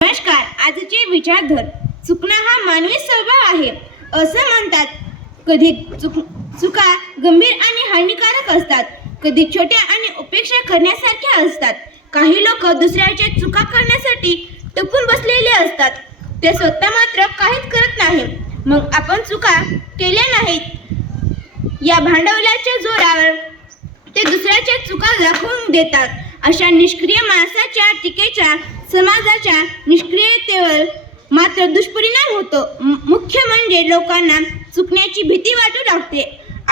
नमस्कार. आजचे विचारधर. चुकणं हा मानवी स्वभाव आहे असं म्हणतात. कधी चुका गंभीर आणि हानिकारक असतात, कधी छोट्या आणि उपेक्षा करण्यासारख्या असतात. काही लोक दुसऱ्याच्या चुका करण्यासाठी टपून बसलेले असतात. ते स्वतः मात्र काहीच करत नाही. मग आपण चुका केल्या नाहीत या भांडवलाच्या जोरावर ते दुसऱ्याच्या चुका दाखवून देतात. अशा निष्क्रिय माणसाच्या टीकेचा समाजाच्या निष्क्रियतेवर मात्र दुष्परिणाम होतो. मुख्य म्हणजे लोकांना चुकण्याची भीती वाटू लागते.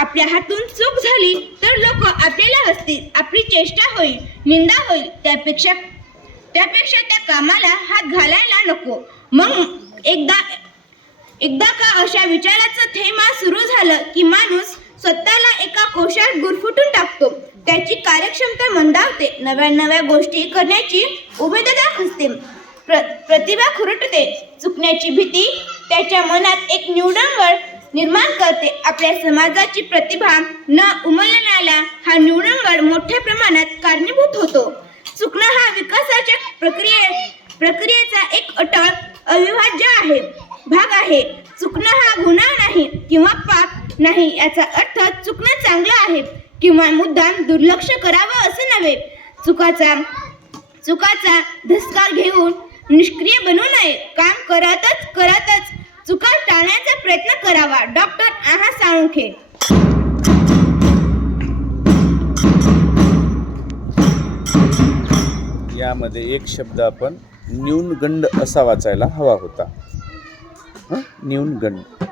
आपल्या हातून चूक झाली तर लोक आपल्याला हसतील, आपली चेष्टा होईल, निंदा होईल. त्यापेक्षा त्या कामाला हात घालायला नको. मग एकदा का अशा विचाराचं थैमान सुरू झालं की माणूस स्वतःला एका कोशात गुरफटून टाकतो. त्याची कार्यक्षमता मंदावते, नव्या गोष्टी करण्याची उमेदता खचते, प्रतिभा खुरटते. चुकण्याची भीती त्याच्या मनात एक न्यूनगंड निर्माण करते. आपल्या समाजाची प्रतिभा न उमलण्याला हा न्यूनगंड मोठ्या प्रमाणात कारणीभूत होतो. चुकणं हा विकासाच्या प्रक्रियेचा एक अटळ अविभाज्य भाग आहे. चुकणं हा गुन्हा नाही किंवा पाप नाही. याचा अर्थ चुकणं चांगलं आहे किंवा मुद्दाम दुर्लक्ष करावं असं नव्हे. चुकाचा धसका घेऊन निष्क्रिय बनू नये. काम करतच चुका टाळण्याचा प्रयत्न करावा. डॉक्टर आहा साळुंखे. यामध्ये एक शब्द आपण न्यूनगंड असा वाचायला हवा होता. न्यूनगंड.